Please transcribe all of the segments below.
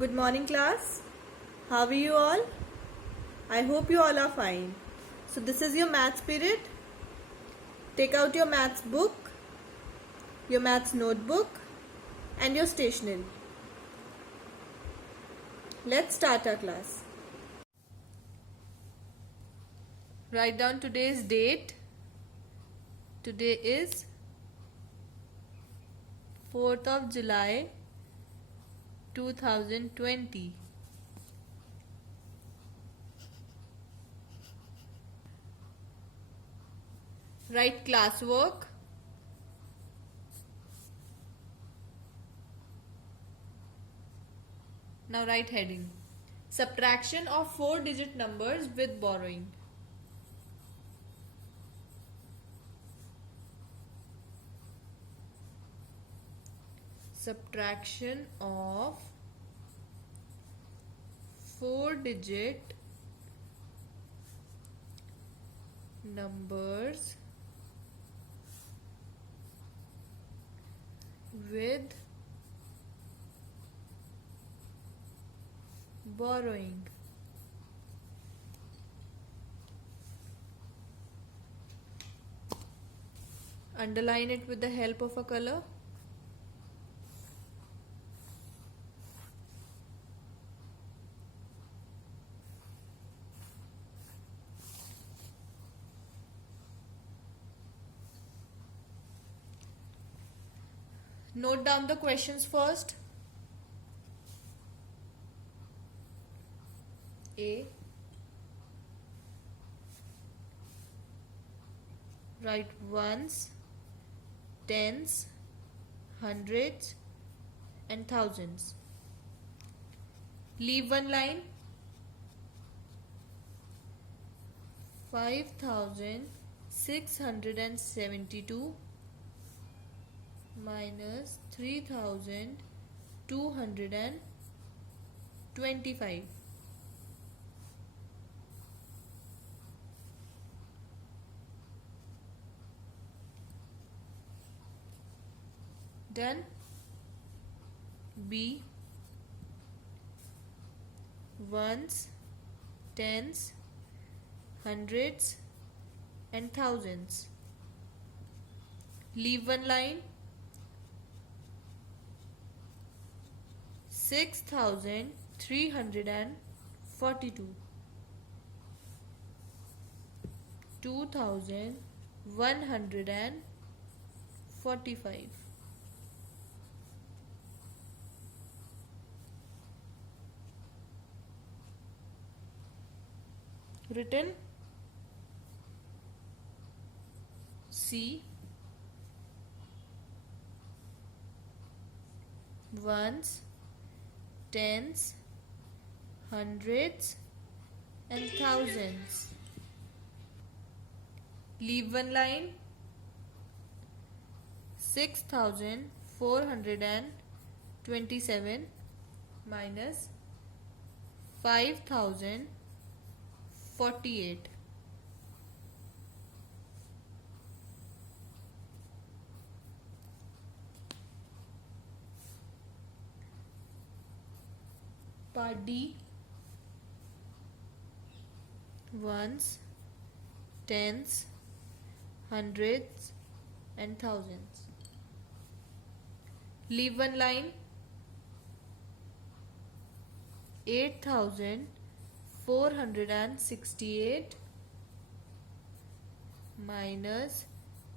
Good morning, class. How are you all? I hope you all are fine. So, this is your maths period. Take out your maths book, your maths notebook, and your stationery. Let's start our class. Write down today's date. Today is 4th of July 2020. Write classwork. Now write heading. Subtraction of 4-digit numbers with borrowing. Subtraction of 4-digit numbers with borrowing. Underline it with the help of a color. Note down the questions first. A. Write ones, tens, hundreds, and thousands. Leave one line. 5,672 minus 3,225. Done. B. Ones, tens, hundreds, and thousands. Leave one line. 6,342, 2,145. Written. C. Ones, tens, hundreds, and thousands. Leave one line. 6,427 minus 5,048. Part D. Ones, tens, hundreds, and thousands. Leave one line. 8,468 minus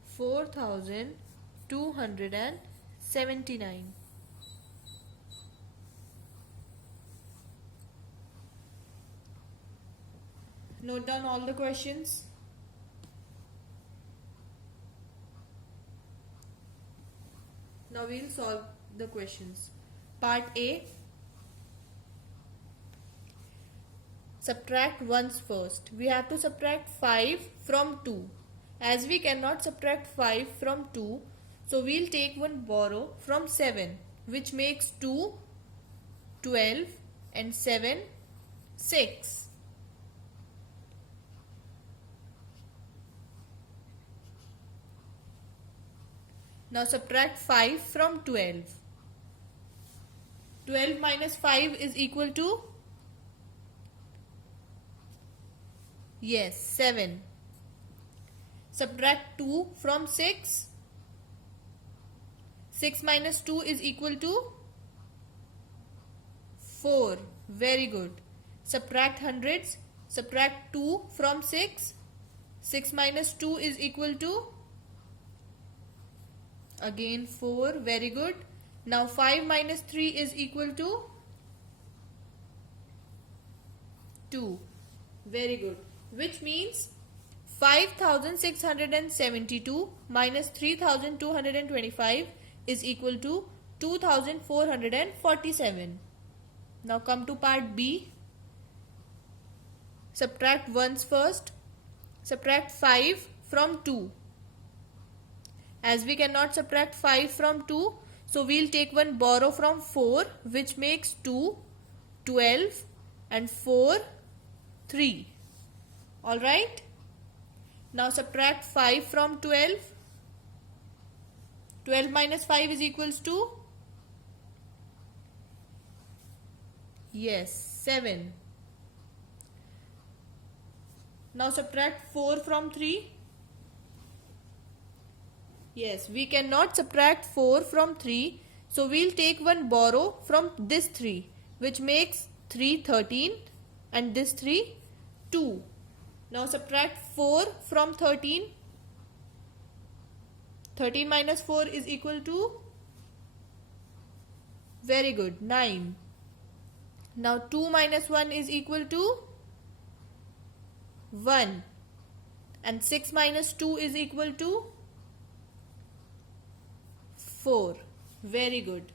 4,279. Note down all the questions. Now we'll solve the questions. Part A. Subtract ones first. We have to subtract 5 from 2. As we cannot subtract 5 from 2, so we'll take one borrow from 7, which makes 2, 12, and 7, 6. Now subtract 5 from 12. 12 minus 5 is equal to? Yes, 7. Subtract 2 from 6. 6 minus 2 is equal to? 4. Very good. Subtract hundreds. Subtract 2 from 6. 6 minus 2 is equal to? Again 4. Very good. Now 5 minus 3 is equal to? 2. Very good. Which means 5672 minus 3225 is equal to 2447. Now come to part B. Subtract ones first. Subtract 5 from 2. As we cannot subtract 5 from 2, so we'll take one borrow from 4, which makes 2, 12 and 4, 3. Alright. Now subtract 5 from 12. 12 minus 5 is equals to? Yes, 7. Now subtract 4 from 3. Yes, we cannot subtract 4 from 3. So we'll take one borrow from this 3, which makes 3, 13 and this 3, 2. Now subtract 4 from 13. 13 minus 4 is equal to? Very good, 9. Now 2 minus 1 is equal to? 1. And 6 minus 2 is equal to? 4. Very good.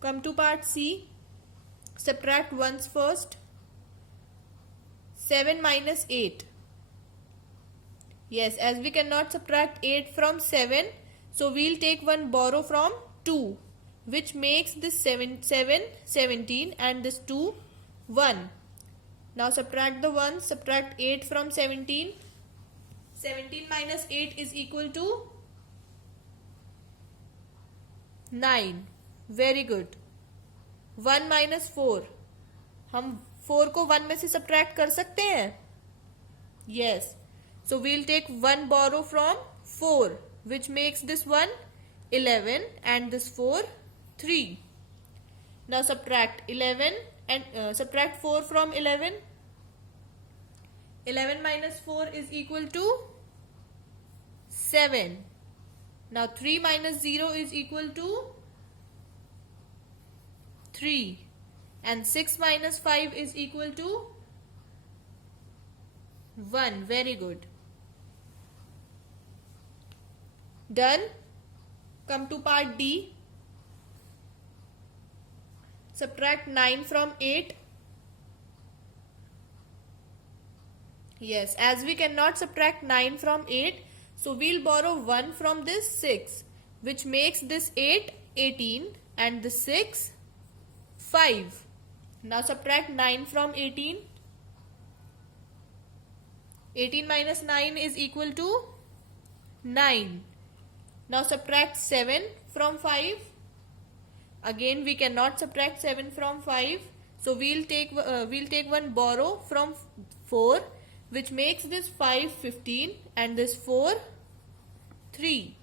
Come to part C. Subtract ones first. 7 minus 8. Yes, as we cannot subtract 8 from 7, so we'll take one borrow from 2, which makes this 7, 17 and this 2, 1. Now subtract the 1, subtract 8 from 17. 17 minus 8 is equal to? 9. Very good. 1 minus 4. हम 4 को 1 में से subtract कर सकते हैं? Yes. So we'll take one borrow from 4, which makes this 1 11 and this 4 3. Now subtract 11 and subtract 4 from 11. 11 minus 4 is equal to 7. Now 3 minus 0 is equal to 3. And 6 minus 5 is equal to 1. Very good. Done. Come to part D. Subtract 9 from 8. Yes, as we cannot subtract 9 from 8, so we'll borrow 1 from this 6, which makes this 8 18 and this 6 5. Now subtract 9 from 18. 18 minus 9 is equal to 9. Now subtract 7 from 5. Again we cannot subtract 7 from 5. So we'll take one borrow from 4, which makes this 5 15 and this 4 3.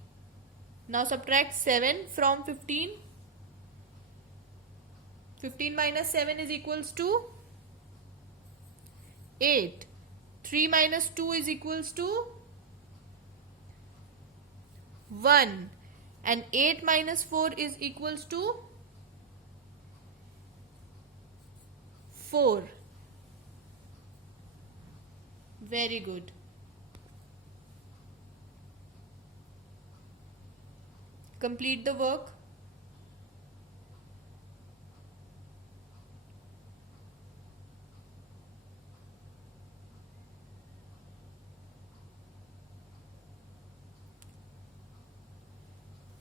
Now subtract 7 from 15. 15 minus 7 is equals to 8. 3 minus 2 is equals to 1. And 8 minus 4 is equals to 4. Very good. Complete the work.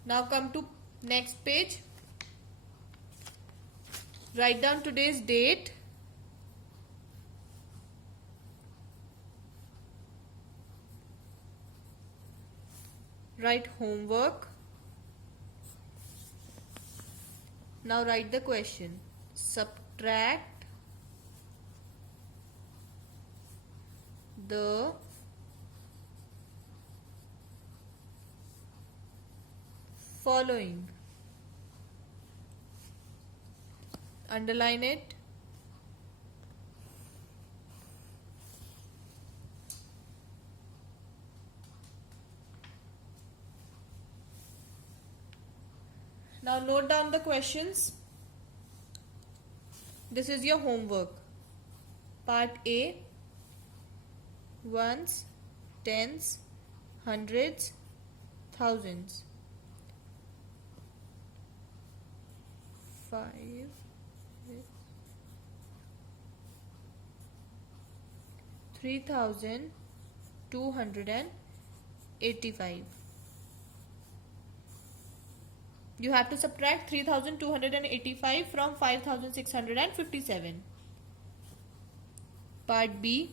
Now come to next page. Write down today's date. write homework. Now write the question. Subtract the following. Underline it. Now note down the questions. This is your homework. Part A, ones, tens, hundreds, thousands. 5, 3,285. You have to subtract 3,285 from 5,657. Part B.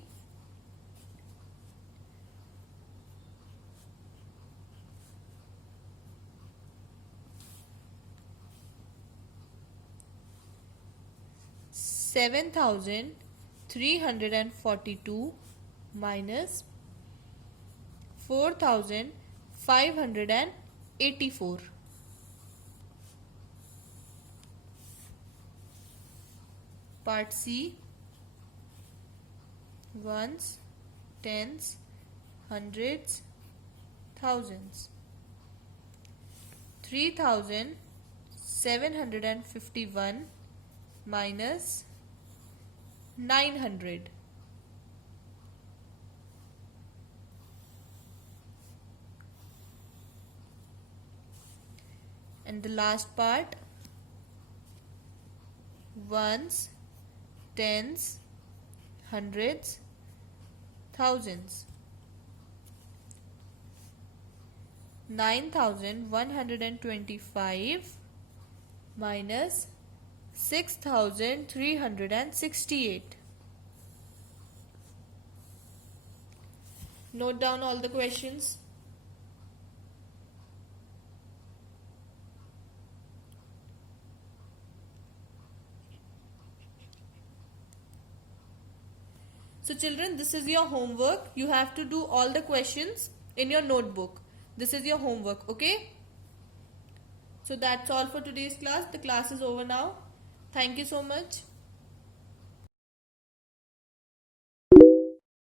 $7,342 minus 4,584. Part C. Ones, tens, hundreds, thousands. 3,751 minus 900. And the last part, ones, tens, hundreds, thousands. 9,125 minus 6,368. Note down all the questions. So children, this is your homework. You have to do all the questions in your notebook. This is your homework, okay? So that's all for today's class. The class is over now. Thank you so much.